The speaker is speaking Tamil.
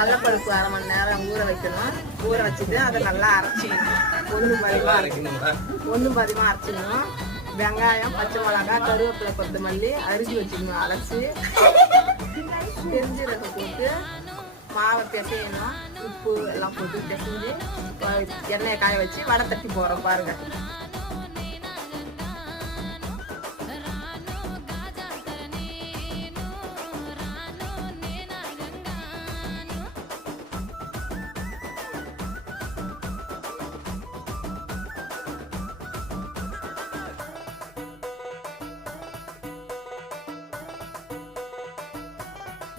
கடலைப்பருப்பு 1/2 மணி நேரம் ஊற வைக்கணும். ஊற வச்சுட்டு அதை நல்லா அரைச்சிக்கணும். ஒன்றும் பாதியமாக அரைச்சிக்கணும். வெங்காயம், பச்சை மிளகாய், கருவேப்பிலை, கொத்தமல்லி அரிசி வச்சுக்கணும். அரைச்சி பெருஞ்சீரகம் போட்டு மாவை பிசையணும். உப்பு எல்லாம் போட்டு பிசைஞ்சு எண்ணெயை காய வச்சு வடை தட்டி போகிறோம் பாருங்கள்.